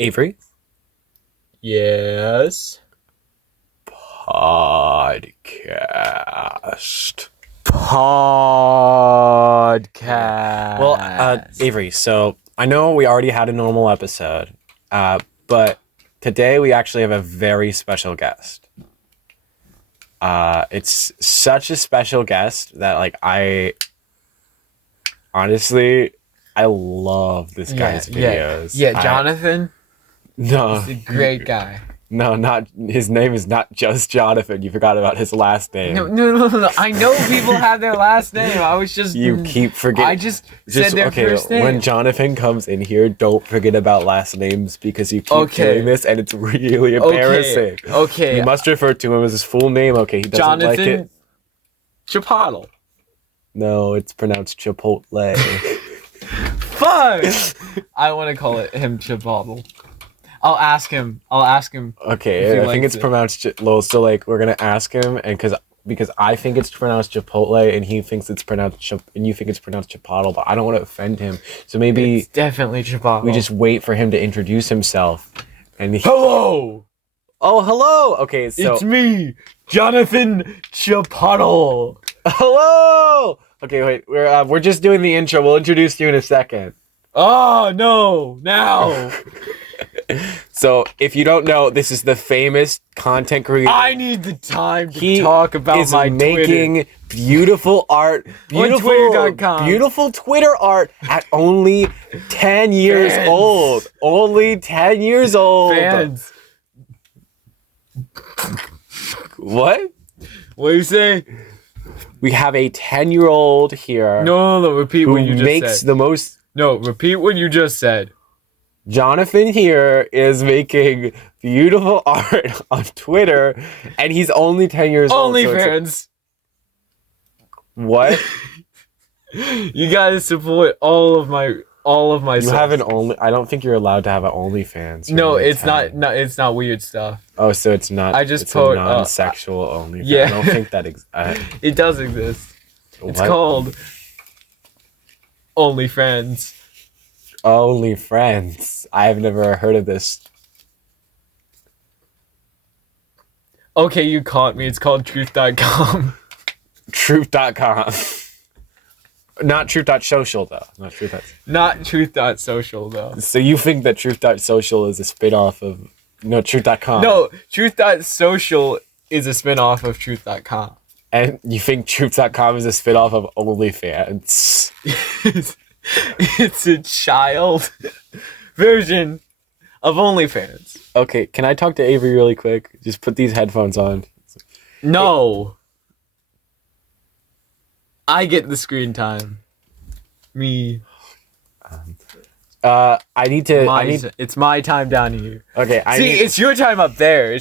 Avery? Yes. Podcast. Well, Avery, so I know we already had a normal episode, but today we actually have a very special guest. It's such a special guest that, like, I love this guy's videos. Yeah, Jonathan. No. He's a great guy. No, his name is not just Jonathan. You forgot about his last name. No. I know people have their last name. I was just... You keep forgetting. I just said their first name. When Jonathan comes in here, don't forget about last names because you keep doing this and it's really embarrassing. Okay. You must refer to him as his full name. Okay, he doesn't Jonathan like it. Chipotle. No, it's pronounced Chipotle. Fuck! I want to call him Chipotle. I'll ask him. Okay, I think it's pronounced so like we're gonna ask him, and because I think it's pronounced Chipotle, and he thinks it's pronounced and you think it's pronounced Chipotle, but I don't want to offend him, so maybe it's definitely Chipotle. We just wait for him to introduce himself, and hello. Oh, hello. Okay, so it's me, Jonathan Chipotle. Hello. Okay, wait. We're just doing the intro. We'll introduce you in a second. Oh no! Now. So, if you don't know, this is the famous content creator. I need the time to talk about my making Twitter. Beautiful art, beautiful Twitter art at only 10 years old. Only 10 years old. Fans. What? What do you say? We have a 10-year-old here. No. Repeat what you just said. Who makes the most. No, repeat what you just said. Jonathan here is making beautiful art on Twitter, and he's only 10 years old. OnlyFans. What? You guys support all of my. You have an only. I don't think you're allowed to have an OnlyFans. No, it's not. No, it's not weird stuff. Oh, so it's not. I just it's put a non-sexual OnlyFans. Yeah, I don't think that. It does exist. It's called OnlyFriends. OnlyFriends. I've never heard of this. Okay, you caught me. It's called truth.com. Truth.com. Not truth.social, though. Not truth.social, though. So you think that truth.social is a spin-off of... No, truth.com. No, truth.social is a spin-off of truth.com. And you think truth.com is a spin-off of OnlyFans? It's a child version of OnlyFans. Okay, can I talk to Avery really quick? Just put these headphones on. No. I get the screen time. Me. I need to... It's my time down here. Okay, it's your time up there.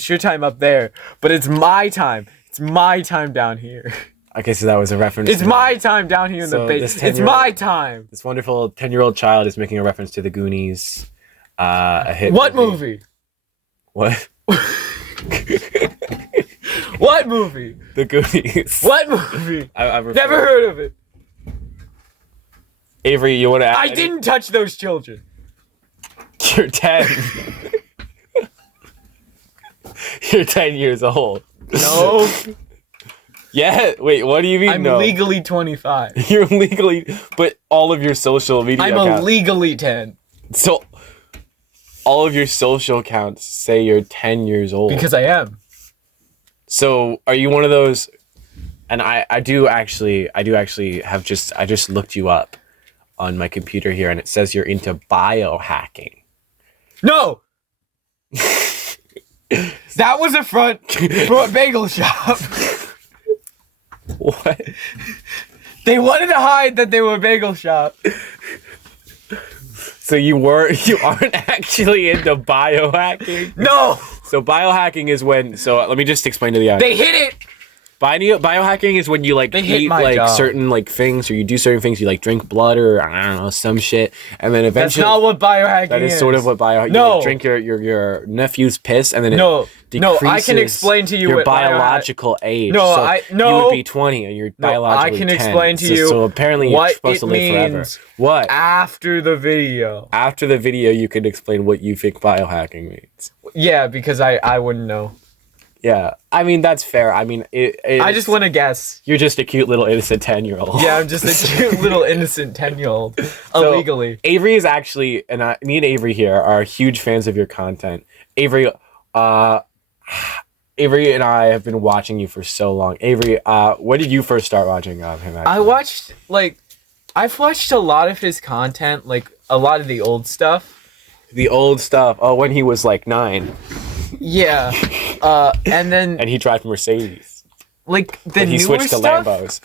But it's my time. It's my time down here. Okay, so that was a reference. It's my time down here in the base. It's my time. This wonderful 10-year-old child is making a reference to the Goonies. A hit What movie? What? What movie? The Goonies. What movie? I've never heard of it. Avery, you want to add I didn't touch those children. You're 10. You're 10 years old. No. Yeah, wait, what do you mean? I'm legally 25. You're legally, but all of your social media I'm illegally 10. So, all of your social accounts say you're 10 years old. Because I am. So, are you one of those? And I just looked you up on my computer here, and it says you're into biohacking. No. That was a front bagel shop. What? They wanted to hide that they were a bagel shop. So you aren't actually into biohacking? No. So biohacking is when, so let me just explain to the audience. They hid it. Biohacking is when you like eat like certain like things, or you do certain things. You like drink blood, or I don't know, some shit, and then eventually. That's not what biohacking is. That is sort of what biohacking. No. You like drink your nephew's piss, and then it decreases No, I can explain to you your what biological age. No, so you would be 20, and you're biologically 10. I can explain to you. So apparently you're supposed to live forever. What? After the video. After the video, you can explain what you think biohacking means. Yeah, because I wouldn't know. Yeah, I mean, that's fair. I mean, I just want to guess. You're just a cute little innocent 10-year-old. Yeah, I'm just a cute little innocent 10-year-old. Illegally. So, Avery is actually, me and Avery here are huge fans of your content. Avery and I have been watching you for so long. Avery, when did you first start watching him? Actually? I've watched a lot of his content, like a lot of the old stuff. The old stuff? Oh, when he was like 9. Yeah, and then... And he drives Mercedes. Like, the he newer switched to stuff, Lambos.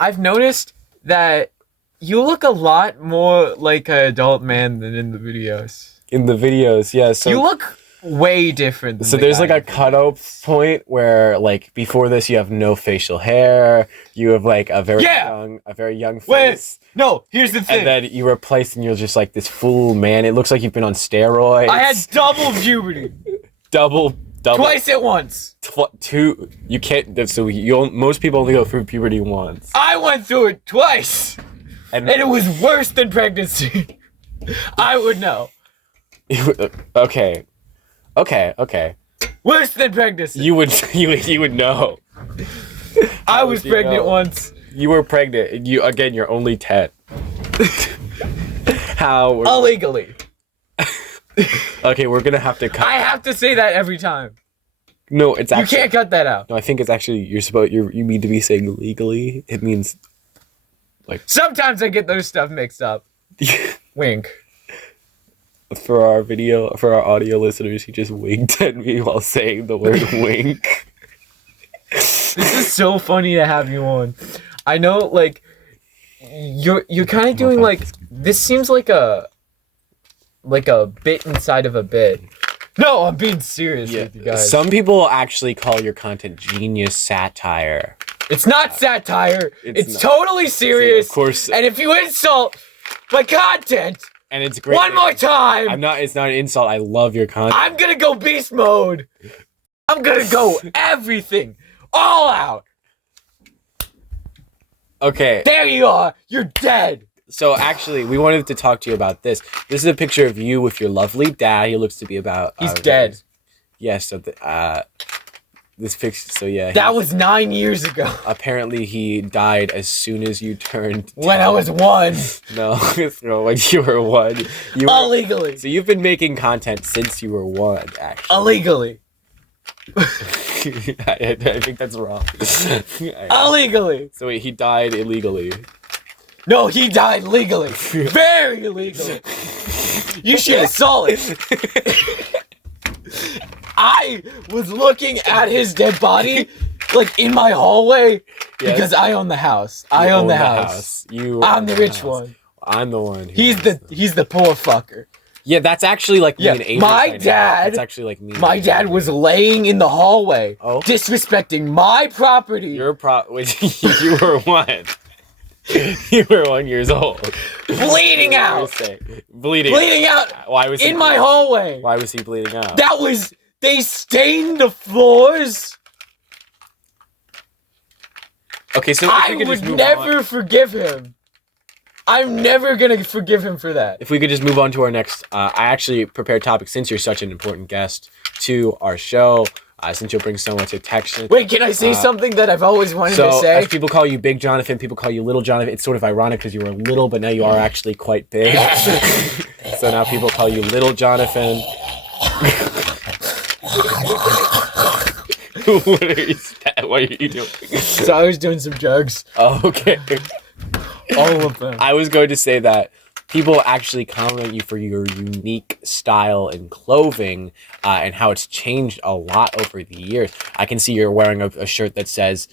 I've noticed that you look a lot more like an adult man than in the videos. In the videos, yeah. So you look way different than there's like a cutoff point where, like, before this you have no facial hair, you have like a very young face. No, here's the thing. And then you replace and you're just like this full man. It looks like you've been on steroids. I had double puberty. Double. Twice at once. Two. You can't. So most people only go through puberty once. I went through it twice, and it was worse than pregnancy. I would know. Okay. Worse than pregnancy. You would know. I was pregnant once. You were pregnant. And you're only 10. How? Illegally. Okay, we're gonna have to cut. I have to say that every time. No, it's actually. You can't cut that out. No, I think it's actually you mean to be saying legally. It means like. Sometimes I get those stuff mixed up. Wink. For our audio listeners, he just winked at me while saying the word wink. This is so funny to have you on. I know, like, you're kind of doing like this seems like a bit inside of a bit. No, I'm being serious with you guys. Some people actually call your content genius satire. It's not satire. It's totally serious. See, of course. And if you insult my content, and it's great. One more time. It's not an insult. I love your content. I'm gonna go beast mode. I'm gonna go everything, all out. Okay. There you are. You're dead. So actually, we wanted to talk to you about this. This is a picture of you with your lovely dad. He looks to be about. He's dead. Yes. Yeah, so this picture. So yeah. That was 9 years ago. Apparently, he died as soon as you turned. 10. When I was 1. No, when you were 1. Illegally. So you've been making content since you were 1, actually. Illegally. I think that's wrong. Illegally. So wait, he died illegally. No, he died legally. Very illegally. You should have saw it. I was looking at his dead body, like, in my hallway, because I own the house. I own the house. I'm the rich one. I'm the one. He's the poor fucker. Yeah, that's actually like me and Avery. My dad. That's actually like me. My dad was laying in the hallway, disrespecting my property. You were 1. You were 1 years old. Bleeding out. Bleeding out. Why was he in my hallway? Why was he bleeding out? They stained the floors. Okay, so I would never forgive him. I'm never gonna forgive him for that. If we could just move on to our next, I actually prepared topics since you're such an important guest to our show. Since you'll bring so much attention. Wait, can I say something that I've always wanted to say? As people call you Big Jonathan, people call you Little Jonathan. It's sort of ironic because you were little, but now you are actually quite big. So now people call you Little Jonathan. What are you doing? So I was doing some drugs. Oh, okay. All of them. I was going to say that people actually compliment you for your unique style in clothing and how it's changed a lot over the years. I can see you're wearing a shirt that says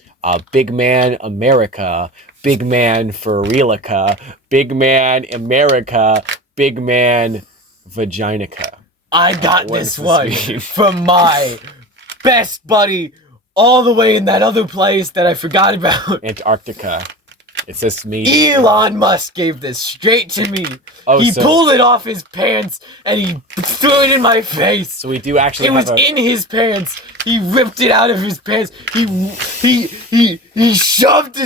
Big Man America, Big Man for Realica, Big Man America, Big Man Vaginica. I got this one from my best buddy, all the way in that other place that I forgot about. Antarctica. It says maybe. Elon Musk gave this straight to me. He pulled it off his pants and he threw it in my face. So we do actually. It was in his pants. He ripped it out of his pants. He shoved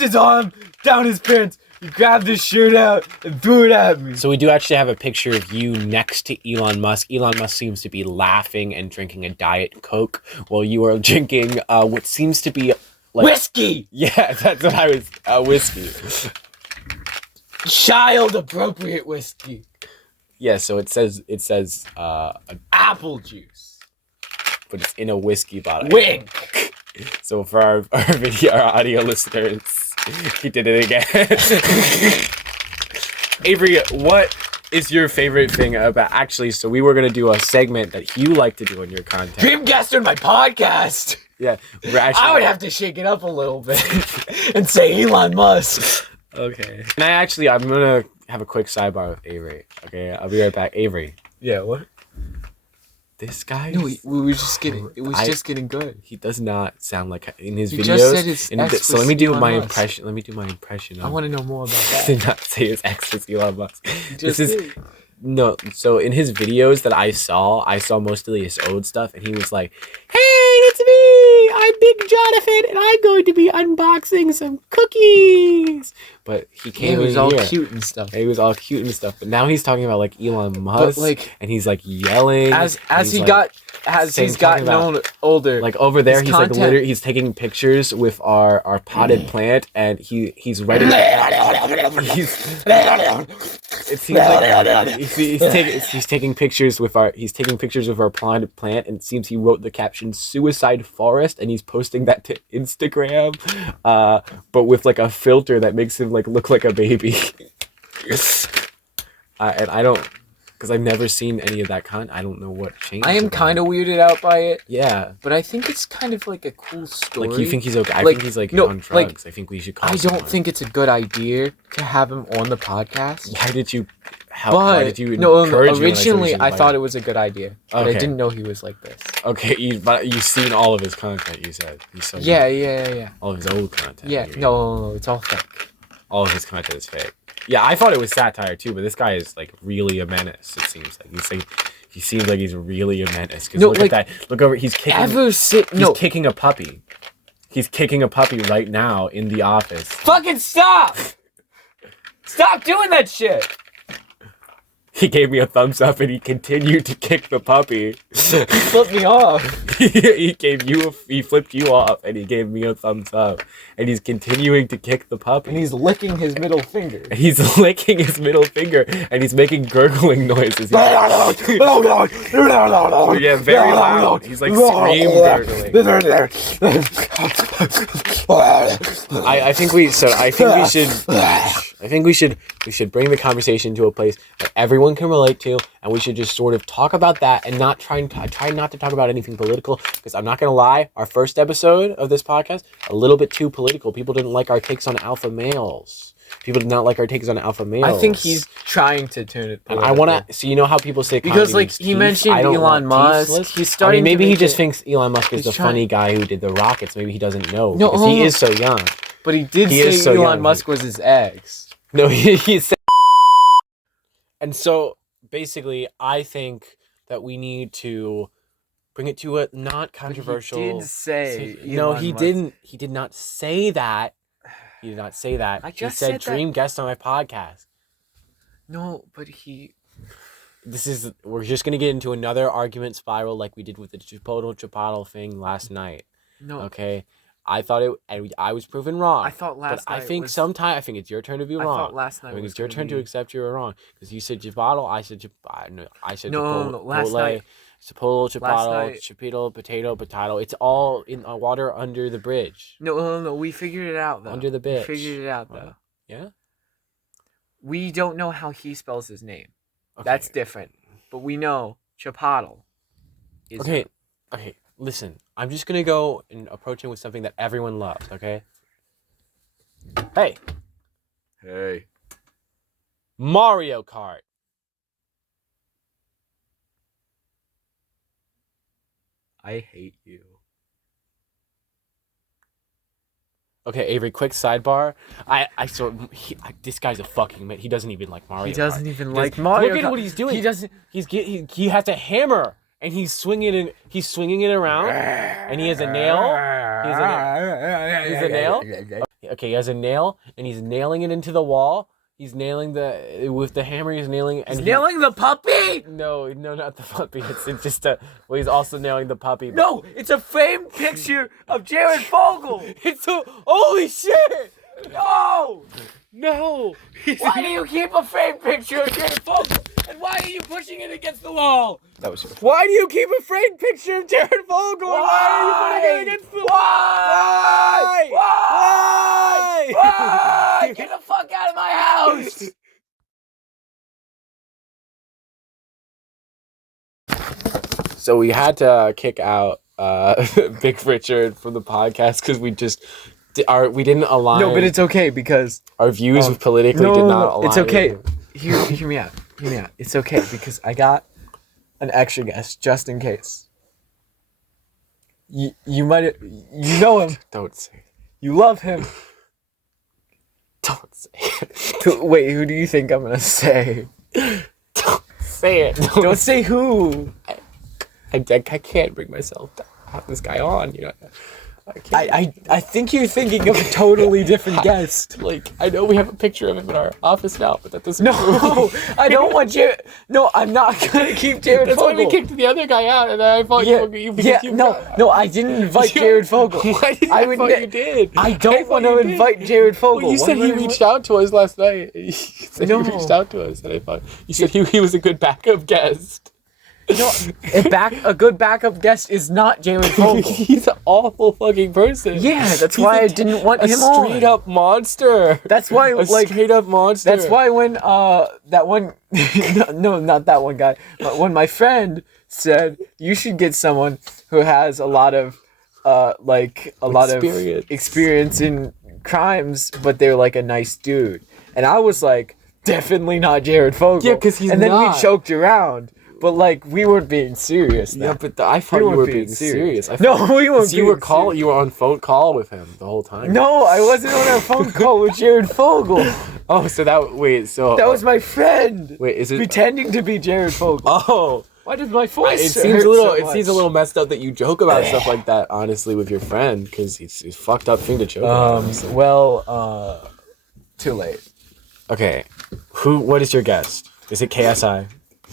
his arm down his pants. He grabbed his shirt out and threw it at me. So we do actually have a picture of you next to Elon Musk. Elon Musk seems to be laughing and drinking a Diet Coke while you are drinking what seems to be like whiskey. Yeah, that's what I was. Whiskey. Child appropriate whiskey. Yeah, so it says apple juice, but it's in a whiskey bottle. Wink. So for our audio listeners, he did it again. Avery, what is your favorite thing about? Actually, so we were gonna do a segment that you like to do in your content. Dream guest on my podcast. Yeah, I would have to shake it up a little bit and say Elon Musk. Okay. And I'm gonna have a quick sidebar with Avery. Okay, I'll be right back. Avery. Yeah, what? This guy. No, we were just getting. It was just getting good. He does not sound like in his videos. Just said his ex so let me do Elon my Musk. impression. Let me do my impression. I want to know more about that. Did not say his ex was Elon Musk. No. So in his videos that I saw mostly his old stuff, and he was like, "Hey, it's me. I'm Big Jonathan, and I'm going to be unboxing some cookies." But he came. He was all cute and stuff. He was all cute and stuff. But now he's talking about like Elon Musk, and he's like yelling as he's gotten older. Like over there, he's like literally he's taking pictures with our potted plant, and he's writing. It seems like he's taking pictures with our potted plant, and it seems he wrote the caption "Suicide Forest," and he's posting that to Instagram, but with like a filter that makes him like look like a baby. And I don't, because I've never seen any of that I don't know what changed. I am kind of weirded out by it. Yeah, but I think it's kind of like a cool story. Like you think he's okay? I think he's like on drugs. I think we should call. I don't think it's a good idea to have him on the podcast. Why did you? Why did you encourage me? Originally, I thought it was a good idea, but I didn't know he was like this. Okay, you've seen all of his content. You said he's so. Yeah. All of his old content. Yeah, no, it's all fake. All of his content is fake. Yeah, I thought it was satire too, but this guy is like really a menace. It seems like he seems like he's really a menace. Because look at that. Look over. He's kicking. He's kicking a puppy. He's kicking a puppy right now in the office. Fucking stop! Stop doing that shit! He gave me a thumbs up and he continued to kick the puppy. He flipped me off. He flipped you off and he gave me a thumbs up. And he's continuing to kick the puppy. And he's licking his middle finger. And he's licking his middle finger and he's making gurgling noises. Yeah, very loud. He's like scream gurgling. I think we should bring the conversation to a place that everyone can relate to, and we should just sort of talk about that and not try not to talk about anything political, because I'm not gonna lie, our first episode of this podcast a little bit too political. People didn't like our takes on alpha males. People did not like our takes on alpha males. I think he's trying to turn it political. And I want to, so you know how people say because like he mentioned Elon Musk, he's starting. Maybe he just thinks Elon Musk is the funny guy who did the rockets. Maybe he doesn't know because he is so young. But he did say Elon Musk was his ex. No, he said. And so basically, I think that we need to bring it to a not controversial. But he did say. No, he didn't. He did not say that. He did not say that. He said dream guest on my podcast. No, but he. We're just gonna get into another argument spiral like we did with the Chipotle thing last night. No. Okay. I thought I was proven wrong. I thought last night. I think it's your turn to be wrong. I thought last night. I think it's your turn to accept you were wrong, because you said Chipotle. I said no. Last night. Chipotle, Chipito, potato. It's all in water under the bridge. No. We figured it out though. Under the bridge. We figured it out though. Yeah. We don't know how he spells his name. Okay. That's different. But we know Chipotle is. Okay. Listen, I'm just gonna go and approach him with something that everyone loves. Okay. Hey. Mario Kart. I hate you. Okay, Avery, quick sidebar. This guy's a fucking man. He doesn't even like Mario. He doesn't Kart. even like Mario. Look at what he's doing. He doesn't. He has a hammer and he's swinging it around, and he has a nail. He's a nail. Okay, he has a nail and he's nailing it into the wall. He's nailing with the hammer. He's nailing. And he's nailing the puppy. No, not the puppy. It's just a. Well, he's also nailing the puppy. No, it's a framed picture of Jared Fogle. It's a holy shit. No. Why do you keep a framed picture of Jared Fogle? And why are you pushing it against the wall? Why do you keep a framed picture of Jared Fogle? Why are you putting it against the wall? Why? Get the fuck out of my house! So we had to kick out Big Richard from the podcast because we didn't align. No, but it's okay because our views politically did not align. It's okay. Hear me out. It's okay because I got an extra guest just in case. You know him. Don't say it. You love him. Don't say it. Wait, who do you think I'm gonna say? Don't say it. Don't say who. I can't bring myself to have this guy on. You know. I think you're thinking of a totally different guest. Like, I know we have a picture of him in our office now, but that doesn't. No, I don't want Jared. No, I'm not gonna keep Jared That's Fogle. why we kicked the other guy out, and I thought you. No, I didn't invite Jared Fogle. Why did I thought you did? I don't want to invite Jared Fogle. Well, you said he reached out to us last night. He said he reached out to us, and I thought you said he was a good backup guest. No, a good backup guest is not Jared Fogle. He's an awful fucking person. Yeah, that's why I didn't want him on. A straight up monster. That's why, straight up monster. That's why when that one, no, not that one guy, but when my friend said you should get someone who has a lot of experience in crimes, but they're like a nice dude, and I was like, definitely not Jared Fogle. Yeah, because he's not. And then we choked around. But like we weren't being serious. Then. Yeah, but I thought you were being serious. No, we weren't. You were on phone call with him the whole time. No, I wasn't on a phone call with Jared Fogle. Oh, so that was my friend. Wait, is it pretending to be Jared Fogle? Oh, why does my voice? It seems a little messed up that you joke about stuff like that. Honestly, with your friend, because it's a fucked up thing to joke about. Well, too late. Okay, what is your guest? Is it KSI?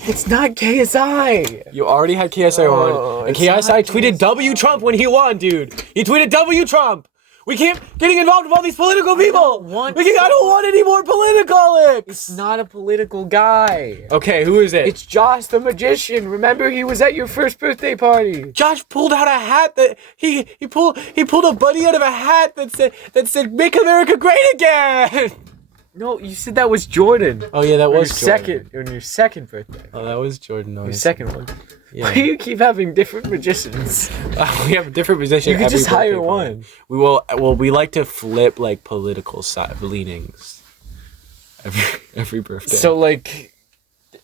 It's not KSI. You already had KSI on, and KSI tweeted W Trump when he won, dude. He tweeted W Trump. We keep getting involved with all these political people. I don't want any more political. It's not a political guy. Okay, who is it? It's Josh the magician. Remember, he was at your first birthday party. Josh pulled out a hat that he pulled a buddy out of a hat that said "Make America Great Again." No, you said that was Jordan. Oh yeah, that was Jordan. On your second birthday. Oh, that was Jordan. Your second one. Yeah. Why do you keep having different magicians? We have a different magician. You could just hire one. We will. Well, we like to flip like political leanings every birthday. So like,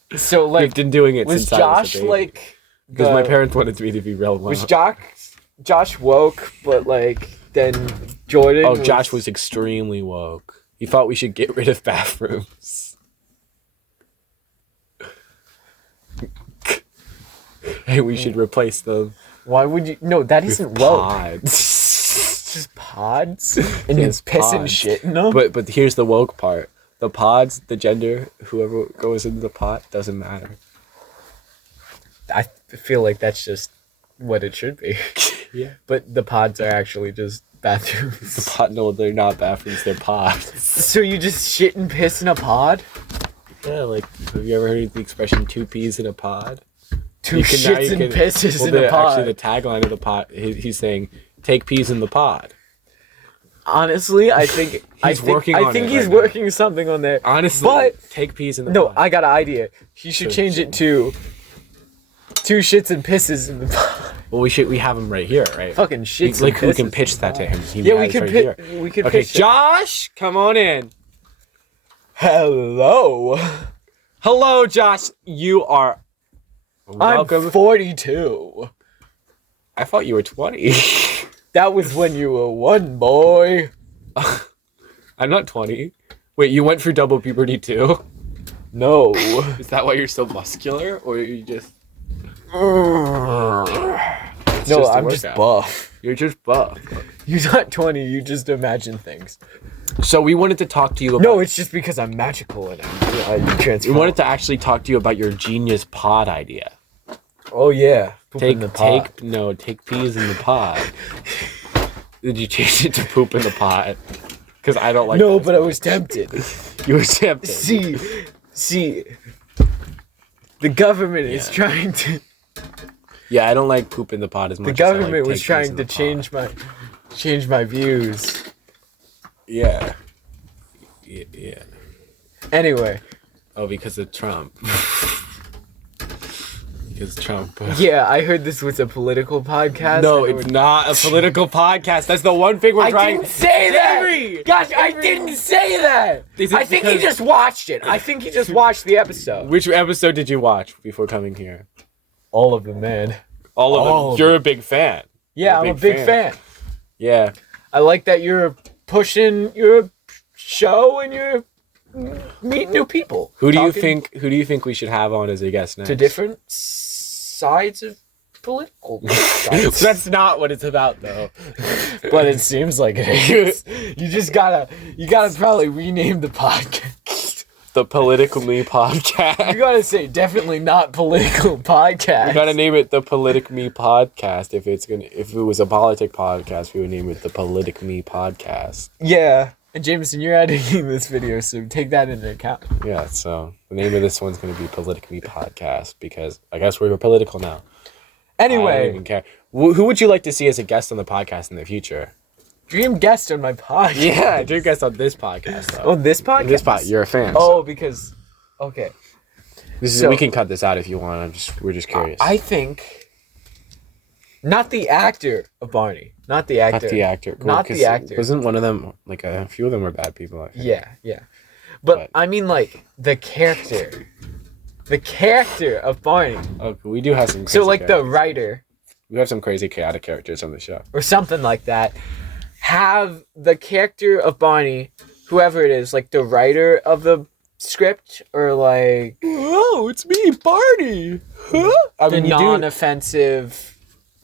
we've been doing it since Josh I was a baby. Like because my parents wanted me to be real. Was Josh woke, but like then Jordan? Oh, Josh was extremely woke. He thought we should get rid of bathrooms. Hey, we should replace them. Why would you? No, that isn't woke. Pods. Just pods? And you piss and shit in them? But here's the woke part. The pods, the gender, whoever goes into the pot, doesn't matter. I feel like that's just what it should be. Yeah. But the pods are actually just bathrooms. No, they're not bathrooms, they're pods. So you just shit and piss in a pod? Yeah, like, have you ever heard the expression 2 peas in a pod? Two shits and pisses in a pod. Actually, the tagline of the pod, he's saying, take peas in the pod. Honestly, I think he's working something on there. Honestly, but take peas in the pod. No, I got an idea. He should change it to 2 shits and pisses in the pod. Well, we have him right here, right? Fucking shits and pisses. We can pitch that to him. We could okay, pitch Josh, come on in. Hello. Hello, Josh. You are welcome. I'm 42. I thought you were 20. That was when you were 1, boy. I'm not 20. Wait, you went through double puberty too? No. Is that why you're so muscular, or are you just? No, I'm just buff. You're just buff. You're not 20. You just imagine things. So we wanted to talk to you about... No, it's just because I'm magical and I transform. We wanted to actually talk to you about your genius pod idea. Oh, yeah. Take peas in the pod. Did you change it to poop in the pot? Because I don't like No, but I was tempted. You were tempted. See, the government is trying to... Yeah, I don't like poop in the pot as much. The government was trying to change my views. Yeah. Anyway. Oh, because of Trump. Because Trump. Yeah, I heard this was a political podcast. No, it's not a political podcast. That's the one thing we're trying. I didn't say that. Gosh, I didn't say that. I think he just watched it. I think he just watched the episode. Which episode did you watch before coming here? All of them, man. All of them. You're a big fan. Yeah, I'm a big fan. Yeah. I like that you're pushing your show and you're meeting new people. Who do you think we should have on as a guest next? To different sides of political sides. That's not what it's about, though. But it seems like it is. You gotta probably rename the podcast. The Political Me Podcast. You gotta say definitely not political podcast. You gotta name it the Politic Me Podcast. If it was a politic podcast, we would name it the Politic Me Podcast. Yeah. And Jameson, you're editing this video, so take that into account. Yeah, so the name of this one's gonna be Politic Me Podcast because I guess we're political now. Anyway. I don't even care. Who would you like to see as a guest on the podcast in the future? Dream guest on my podcast. Yeah, dream guest on this podcast. Though. Oh, this podcast? You're a fan. Oh, because... Okay. We can cut this out if you want. We're just curious. I think... Not the actor of Barney. Not the actor. Not the actor. Wasn't one of them, like a few of them were bad people, I think. Yeah. But I mean, like, the character. The character of Barney. Okay, we do have some crazy So, like, the writer. We have some crazy chaotic characters on the show. Or something like that. Have the character of Barney, whoever it is, like the writer of the script, or like... Oh, it's me, Barney! Huh? The non-offensive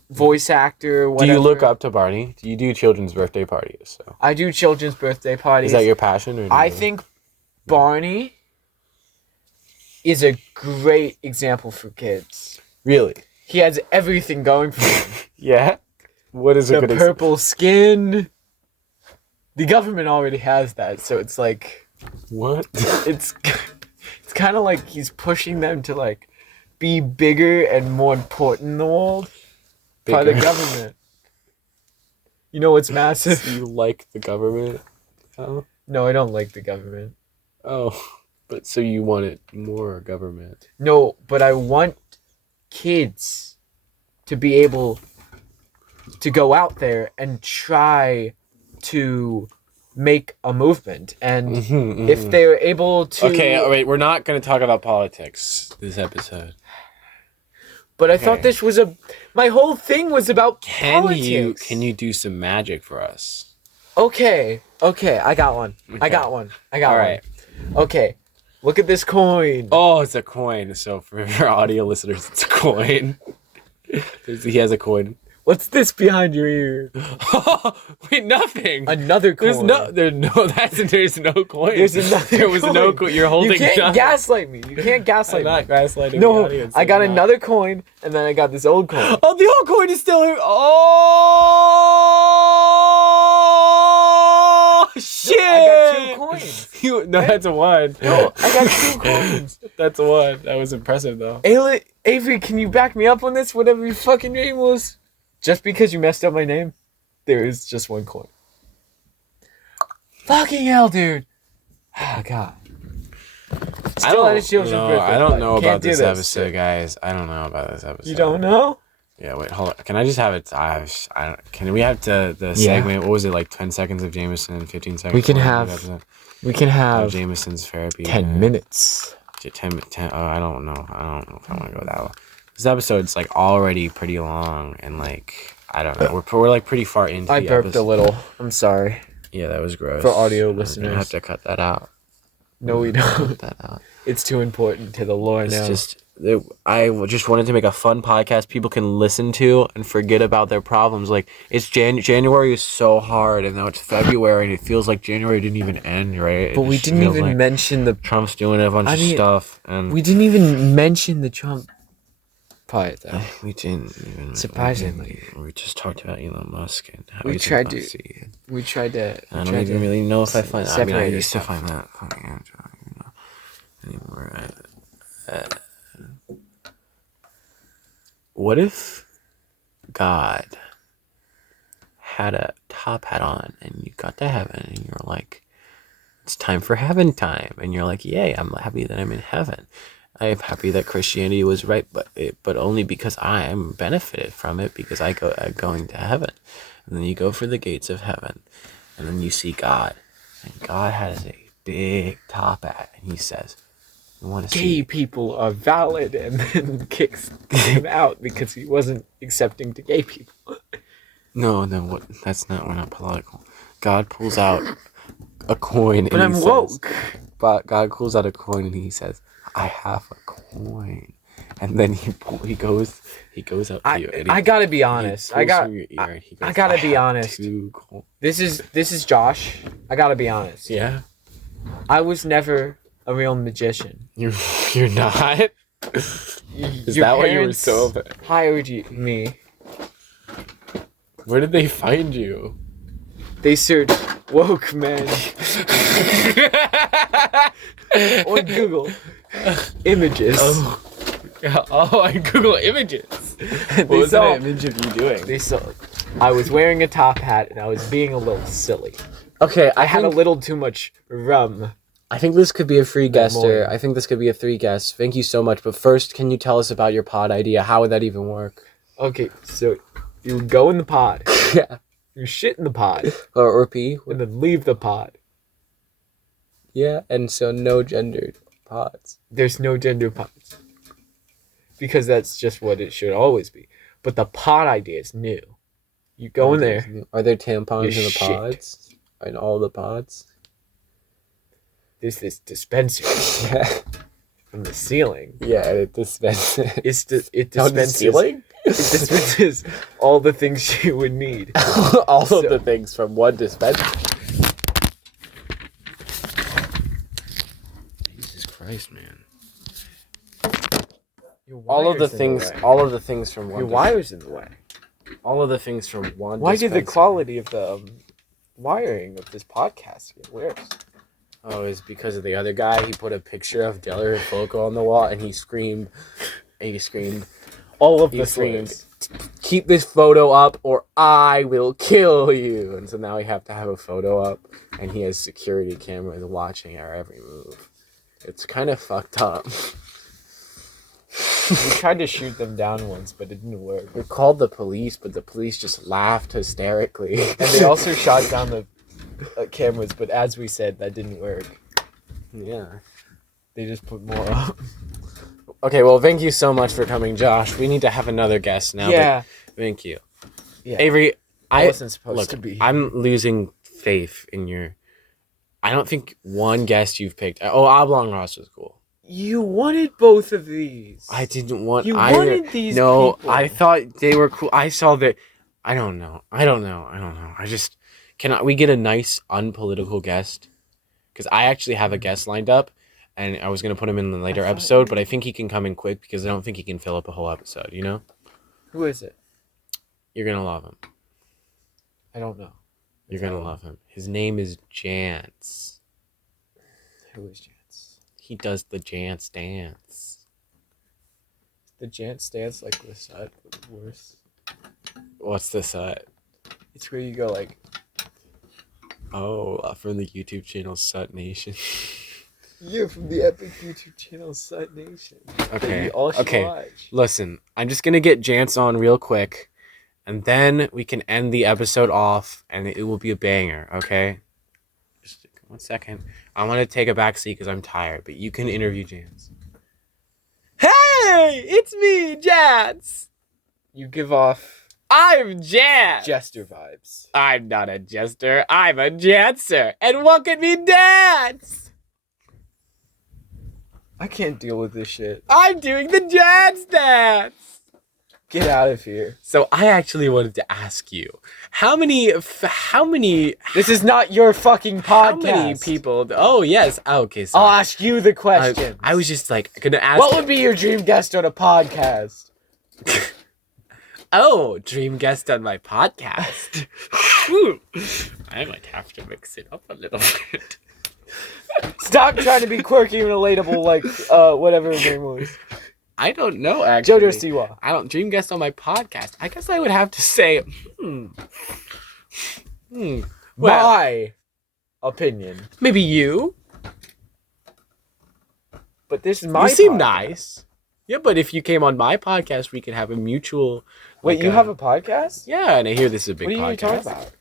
voice actor, whatever. Do you look up to Barney? Do you do children's birthday parties? So. I do children's birthday parties. Is that your passion? Or I think Barney is a great example for kids. Really? He has everything going for him. Yeah? What is a good example? The purple skin. The government already has that, so it's like... What? It's kind of like he's pushing them to, like, be bigger and more important in the world by the government. You know what's massive? So you like the government? Oh. No, I don't like the government. Oh, but so you want it more government? No, but I want kids to be able to go out there and try to make a movement. And if they're able to... Okay, all right, we're not going to talk about politics this episode. But I thought this was my whole thing was about politics. Can you do some magic for us? Okay, I got one. Okay. I got one. All right. Okay, look at this coin. Oh, it's a coin. So for our audio listeners, it's a coin. He has a coin. What's this behind your ear? Wait, nothing. Another coin. There's no coin. There was no coin. You're holding. You can't gaslight me. You can't gaslight me. I'm not gaslighting the audience. I got another coin, and then I got this old coin. Oh, the old coin is still here. Oh, shit. I got 2 coins. That's a 1. No, I got 2 coins. That's a 1. That was impressive, though. Avery, can you back me up on this? Whatever your fucking name was. Just because you messed up my name, there is just 1 coin. Fucking hell, dude. Oh, God. I don't know about this episode, guys. I don't know about this episode. You don't know? Yeah, wait, hold on. Can I just have it? Can we have the segment? What was it, like 10 seconds of Jameson, 15 seconds? We can have Jameson's therapy. 10 minutes. 10. I don't know. I don't know if I want to go that long. This episode's like already pretty long, and like I don't know. We're like pretty far into. I burped a little. I'm sorry. Yeah, that was gross. For audio I'm listeners. gonna have to cut that out. No, we don't. Cut that out. It's too important to the lore now. I just wanted to make a fun podcast people can listen to and forget about their problems. Like, it's January is so hard, and now it's February, and it feels like January didn't even end, right? But we didn't even mention the... Trump's doing a bunch of stuff, and... We didn't even mention the Trump part, though. We didn't even... Surprisingly. We just talked about Elon Musk and how we he's tried to... Nazi. We tried to... I don't even really know if I find... I mean, I used to yourself. find that funny. Anymore. What if God had a top hat on and you got to heaven and you're like, it's time for heaven time, and you're like, yay, I'm happy that I'm in heaven. I am happy that Christianity was right, but only because I am benefited from it because I'm going to heaven. And then you go for the gates of heaven, and then you see God, and God has a big top hat, and he says, gay people are valid, and then kicks him out because he wasn't accepting to gay people. No, that's not, we're not political. God pulls out a coin, but I'm woke. But God pulls out a coin and he says, I have a coin. And then he goes up to you. And I gotta be honest. I gotta be honest. This is Josh. I gotta be honest. Yeah. I was never a real magician. You're not? Is that why you were so hired me? Where did they find you? They searched woke men on Google images. On Google Images. What was an image of you doing? They saw I was wearing a top hat and I was being a little silly. Okay, I had a little too much rum. I think this could be a free guester. I think this could be a 3 guest. Thank you so much. But first, can you tell us about your pod idea? How would that even work? Okay, so you go in the pod. Yeah. You shit in the pod. Or pee. And then leave the pod. Yeah, and so no gendered pods. There's no gender pods. Because that's just what it should always be. But the pod idea is new. You go in there. Are there tampons in the pods? In all the pods? There's this dispenser from the ceiling. Yeah, it dispenses. It dispenses. Ceiling? It dispenses all the things you would need. All of the things from one dispenser. Jesus Christ, man! All of the things from one. Your wire's in the way. All of the things from one. Why did the quality of the wiring of this podcast get worse? Oh, it's because of the other guy. He put a picture of Deller and Foco on the wall, and he screamed. All of the screams. Keep this photo up, or I will kill you. And so now we have to have a photo up, and he has security cameras watching our every move. It's kind of fucked up. We tried to shoot them down once, but it didn't work. We called the police, but the police just laughed hysterically. And they also shot down the cameras, but as we said, that didn't work. Yeah. They just put more up. Okay, well, thank you so much for coming, Josh. We need to have another guest now. Yeah. Thank you. Yeah. Avery, I wasn't supposed to be. I'm losing faith in your... I don't think one guest you've picked... Oh, Oblong Ross was cool. You wanted both of these. I didn't want... You wanted these people. I thought they were cool. I saw that... I don't know. I just... Cannot we get a nice unpolitical guest? Because I actually have a guest lined up, and I was going to put him in the later episode, but I think he can come in quick because I don't think he can fill up a whole episode, you know? Who is it? You're going to love him. I don't know. You're going to love him. His name is Jance. Who is Jance? He does the Jance dance. The Jance dance like the side, but worse. What's the side? It's where you go like... Oh, from the YouTube channel Sut Nation. You're from the epic YouTube channel Sut Nation. Okay. Listen, I'm just gonna get Jance on real quick, and then we can end the episode off, and it will be a banger. Okay. Just 1 second. I want to take a back seat because I'm tired, but you can interview Jance. Hey, it's me, Jance. You give off. I'm Jan. Jester vibes. I'm not a jester. I'm a jancer. And look at me dance. I can't deal with this shit. I'm doing the jazz dance. Get out of here. So I actually wanted to ask you, how many? This is not your fucking podcast. How many people? Oh yes. Okay. Sorry. I'll ask you the question. I was just like gonna ask. What would be your dream guest on a podcast? Oh, dream guest on my podcast. I might have to mix it up a little bit. Stop trying to be quirky and relatable like whatever his name was. I don't know, actually. Jojo Siwa. I don't dream guest on my podcast. I guess I would have to say, Well, my opinion. maybe you. But this is my You seem podcast. nice. Yeah, but if you came on my podcast, we could have a mutual. Wait, you have a podcast? Yeah, and I hear this is a big What do you podcast. talk about?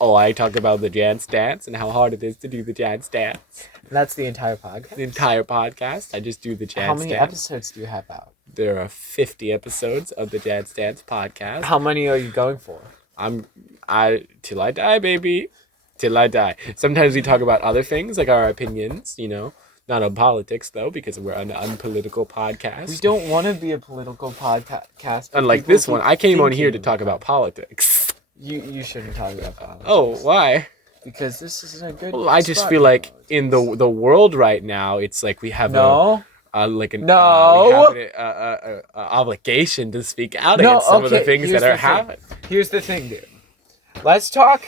Oh, I talk about the dance dance and how hard it is to do the dance dance. That's the entire podcast? The entire podcast, I just do the dance dance. How many episodes do you have out? There are 50 episodes of the Dance Dance podcast. How many are you going for? Till I die, baby. Till I die. Sometimes we talk about other things, like our opinions, you know. Not on politics, though, because we're an unpolitical podcast. We don't want to be a political podcast. Unlike this one, I came on here to talk about politics. You shouldn't talk about politics. Oh, why? Because this isn't a good. Well, I just spot feel for like politics. in the world right now, it's like we have No. a obligation to speak out against some of the things that are happening. Here's the thing, dude. Let's talk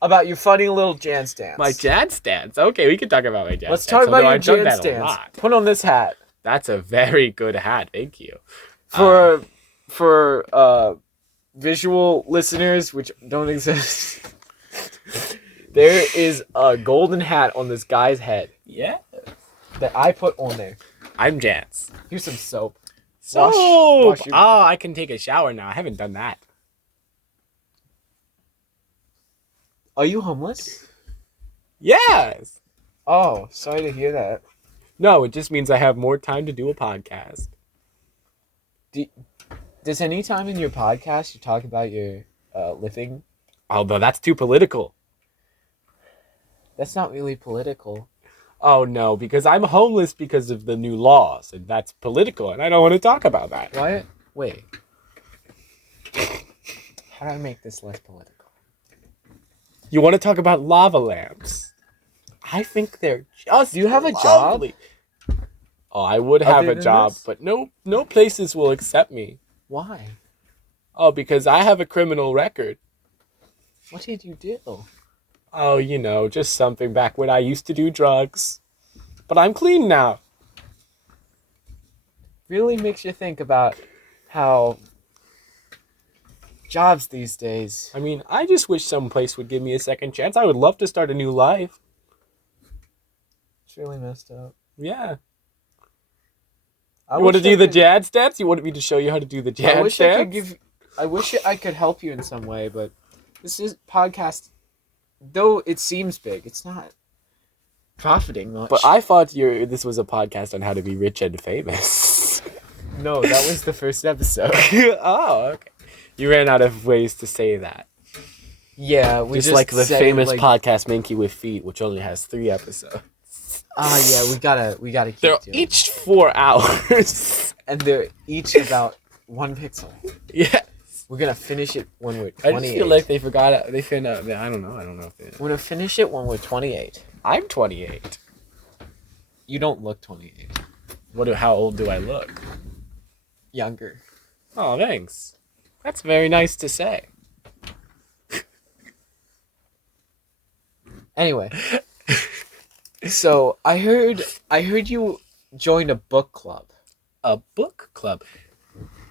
about your funny little dance dance. My dance dance. Okay, we can talk about my dance Let's dance. talk about although your I've done dance that a dance. lot. Put on this hat. That's a very good hat. Thank you. For visual listeners, which don't exist, there is a golden hat on this guy's head. Yeah. That I put on there. I'm Jance. Here's some soap. Soap! Wash your- Oh, I can take a shower now. I haven't done that. Are you homeless? Yes! Oh, sorry to hear that. No, it just means I have more time to do a podcast. Does any time in your podcast you talk about your living? Although that's too political. That's not really political. Oh no, because I'm homeless because of the new laws, and that's political, and I don't want to talk about that. Why? Wait. How do I make this less political? You want to talk about lava lamps? I think they're just. Do you have a lovely. job? Oh, I would have Other a than job, this? but no places will accept me. Why? Oh, because I have a criminal record. What did you do? Oh, you know, just something back when I used to do drugs. But I'm clean now. Really makes you think about how jobs these days. I mean, I just wish some place would give me a second chance. I would love to start a new life. It's really messed up. Yeah. I You want to wish I do the could- jazz dance? You wanted me to show you how to do the jazz I wish dance? I could give. I wish I could help you in some way, but this is podcast. Though it seems big, it's not profiting much. But I thought this was a podcast on how to be rich and famous. No, that was the first episode. Oh, okay. You ran out of ways to say that. Yeah, we Just like the said it famous like, podcast Minky with Feet, which only has 3 episodes. Yeah, we gotta keep They're doing it. each 4 hours. And they're each about 1 pixel. Yeah. We're gonna finish it when we're I 28. just feel like they forgot. I don't know if they. We're gonna finish it when we're 28. I'm 28. You don't look 28. How old do I look? Younger. Oh, thanks. That's very nice to say. Anyway, so I heard you joined a book club. A book club.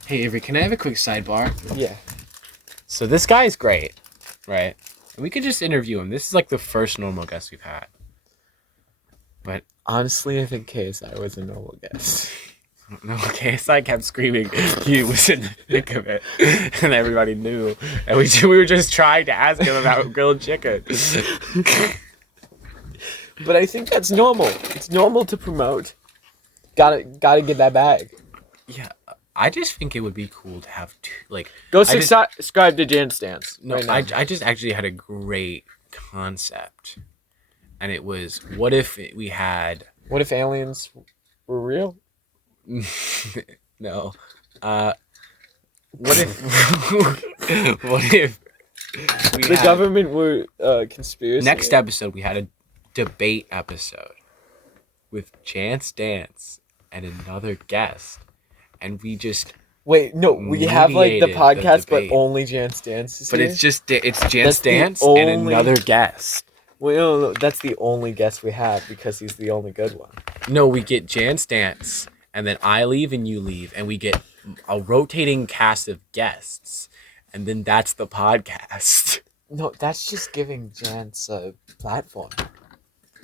Hey, Avery, can I have a quick sidebar? Yeah. So this guy's great, right? And we could just interview him. This is like the first normal guest we've had. But Honestly, I think KSI was a normal guest. no, KSI kept screaming. He was in the thick of it, and everybody knew. And we were just trying to ask him about grilled chicken. But I think that's normal. It's normal to promote. Gotta get that bag. Yeah, I just think it would be cool to have Go subscribe to Jan's Dance. No, right I just actually had a great concept, and it was what if aliens were real? No. What if the government were conspiracy? Next episode, we had a debate episode with Chance Dance and another guest, and we just we have like the podcast, but only Chance Dance is here? But it's Chance Dance and another guest. Well, no, that's the only guest we have because he's the only good one. No, we get Chance Dance, and then I leave and you leave, and we get a rotating cast of guests, and then that's the podcast. No, that's just giving Jance a platform.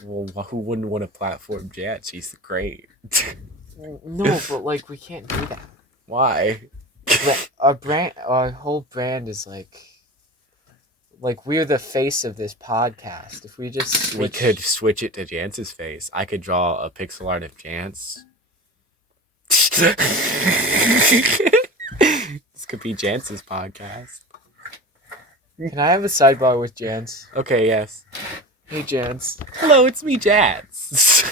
Well, who wouldn't want to platform Jance? He's great. No, but like we can't do that. Why? Our whole brand is like we're the face of this podcast. If we just we could switch it to Jance's face. I could draw a pixel art of Jance. This could be Jance's podcast. Can I have a sidebar with Jance? Okay, yes. Hey, Jance. Hello, it's me, Jance.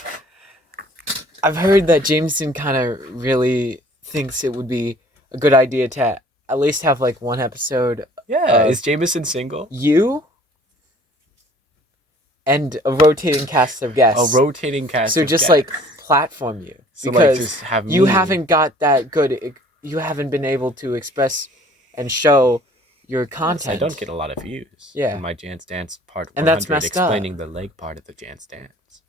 I've heard that Jameson kind of really thinks it would be a good idea to at least have like one episode. Yeah, is Jameson single? You and a rotating cast of guests. A rotating cast. So just like platform you, so because just have you haven't got that good. You haven't been able to express and show your content. I don't get a lot of views. Yeah. In my Jance Dance part 100, and that's messed explaining up. The leg part of the Jance Dance.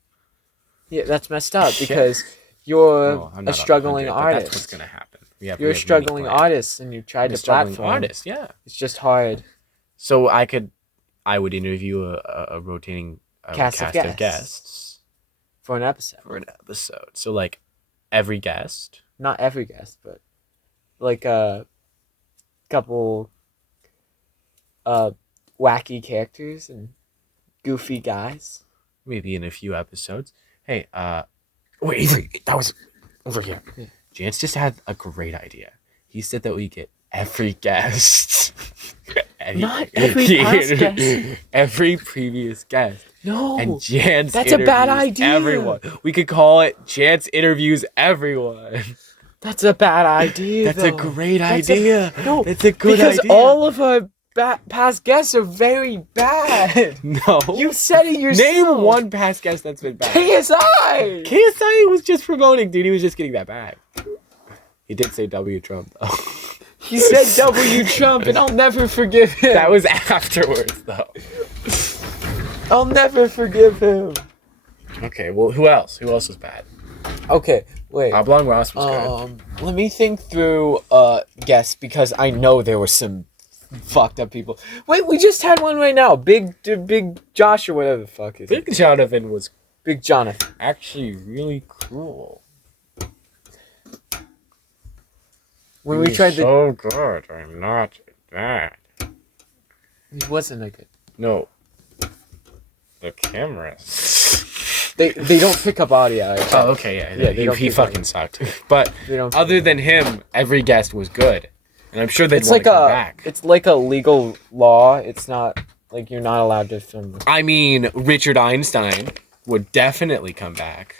Yeah, that's messed up because you're a struggling artist. That's what's gonna happen. You're a struggling artist, and you tried to platform. Artist, yeah. It's just hard. So I would interview a rotating cast of guests for an episode. So like every guest. Not every guest, but like a couple wacky characters and goofy guys. Maybe in a few episodes. Hey, wait, that was over here. Yeah. Jance just had a great idea. He said that we get every guest. Not every past guest. Every previous guest. No. And Jance that's a bad idea. Everyone. We could call it Jance Interviews Everyone. That's a bad idea. That's a great idea. No, that's a good because idea. all of our past guests are very bad. No. You said it yourself. Name one past guest that's been bad. KSI. KSI was just promoting, dude. He was just getting that bag. He did say W Trump, though. He said W Trump, and I'll never forgive him. That was afterwards, though. I'll never forgive him. Okay, well, who else? Who else was bad? Okay, wait. Oblong Ross was good. Let me think through guests, because I know there were some fucked up people. Wait, we just had one right now. Big Josh or whatever the fuck is Big Jonathan was Big Jonathan. actually really cool. When we tried so good, I'm not bad. He wasn't a good. No. The cameras. They don't pick up audio. Oh, okay, yeah. He fucking sucked. But other than him, every guest was good. And I'm sure they'd want to come back. It's like a legal law. It's not like you're not allowed to film. I mean, Richard Einstein would definitely come back.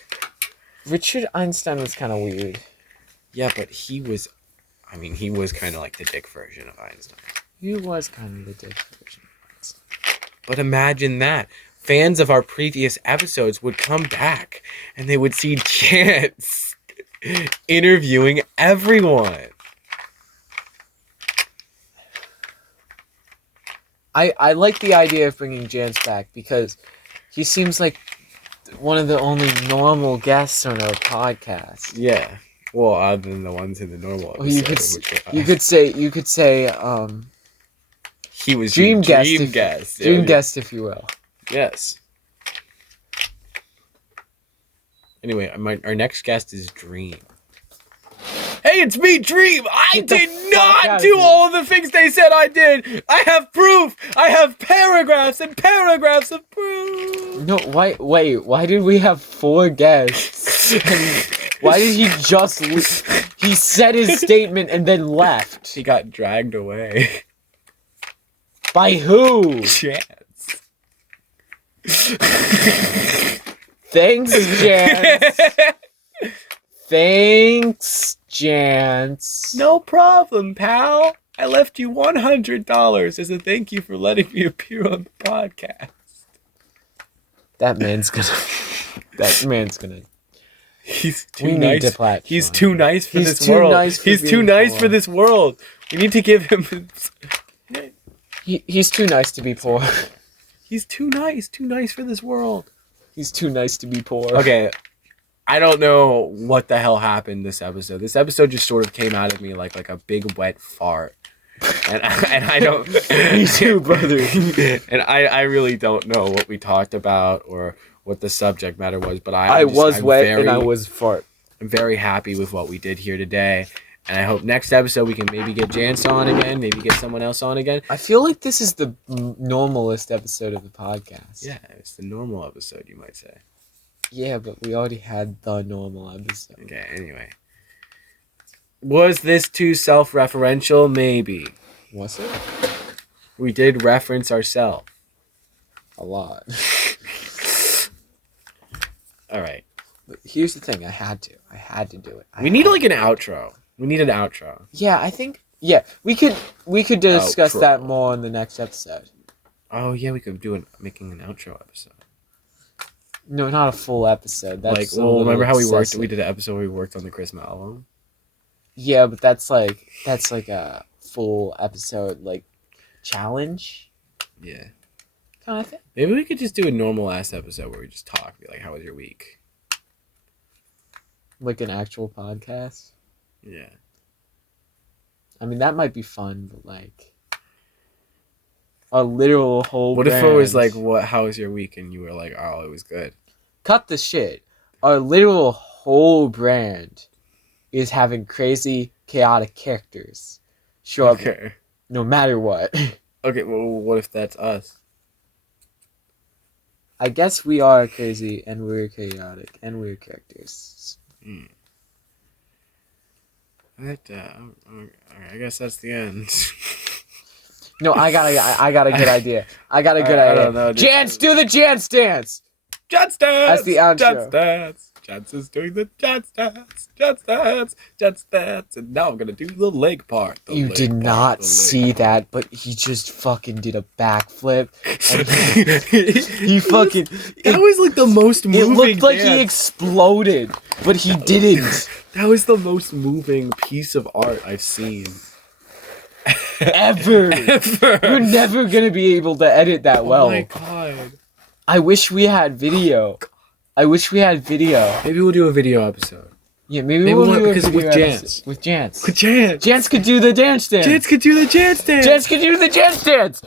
Richard Einstein was kind of weird. Yeah, but he was kind of like the dick version of Einstein. He was kind of the dick version of Einstein. But imagine that. Fans of our previous episodes would come back and they would see Chance interviewing everyone. I like the idea of bringing Jance back because he seems like one of the only normal guests on our podcast. Yeah. Well, other than the ones in the normal episode. You could say he was dream guest, if you will. Yes. Anyway, our next guest is Dream. Hey, it's me, Dream! I did not do all of the things they said I did! I have proof! I have paragraphs and paragraphs of proof! No, why did we have 4 guests? And why did he just leave? He said his statement and then left. He got dragged away. By who? Chance. Thanks, Jance. Thanks, Jance. No problem, pal. I left you $100 as a thank you for letting me appear on the podcast. That man's gonna. He's too We nice. need to platform. He's too nice for He's this too world. nice for He's too being nice poor. for this world. We need to give him. He's too nice to be poor. He's too nice for this world. He's too nice to be poor. Okay, I don't know what the hell happened this episode. This episode just sort of came out of me like a big wet fart. And I don't. Me too, brother. And I really don't know what we talked about or what the subject matter was. But I'm fart. I'm very happy with what we did here today. And I hope next episode we can maybe get Jance on again, maybe get someone else on again. I feel like this is the normalest episode of the podcast. Yeah, it's the normal episode, you might say. Yeah, but we already had the normal episode. Okay, anyway. Was this too self-referential? Maybe. Was it? We did reference ourselves. A lot. All right. But here's the thing. I had to do it. We need like an outro. We need an outro. Yeah, I think. Yeah, we could discuss Outro. that more in the next episode. Oh yeah, we could do making an outro episode. No, not a full episode. That's remember how we worked? excessive. We did an episode where we worked on the Christmas album. Yeah, but that's like a full episode like challenge Yeah. kind of thing. Maybe we could just do a normal ass episode where we just talk, be like, "How was your week?" Like an actual podcast. Yeah. I mean, that might be fun, but like a literal whole. What if it was brand. like, "What? How was your week?" And you were like, "Oh, it was good." Cut the shit. Our literal whole brand is having crazy, chaotic characters show up Okay. no matter what. Okay. Well, what if that's us? I guess we are crazy and we're chaotic and we're characters. Alright, I guess that's the end. No, I got a good idea. I got a good I idea. don't know, dude. Jance, do the Jance dance. Jance dance. That's the outro. Jance dance. Jance is doing the Jance dance. Jance dance. Jance dance. And now I'm gonna do the leg part. The You leg did part, not the see leg that, but he just fucking did a backflip. And part. he fucking. That was like the most It moving. looked like he dance. exploded, but he didn't. That was the most moving piece of art I've seen. Ever. Ever. You're never gonna be able to edit that well. Oh my god. I wish we had video. Maybe we'll do a video episode. Yeah, maybe Maybe we'll we'll- do a because with video Jance. episode. With Jance. Jance. Jance could do the dance dance. Jance could do the Jance dance. Jance could do the Jance dance.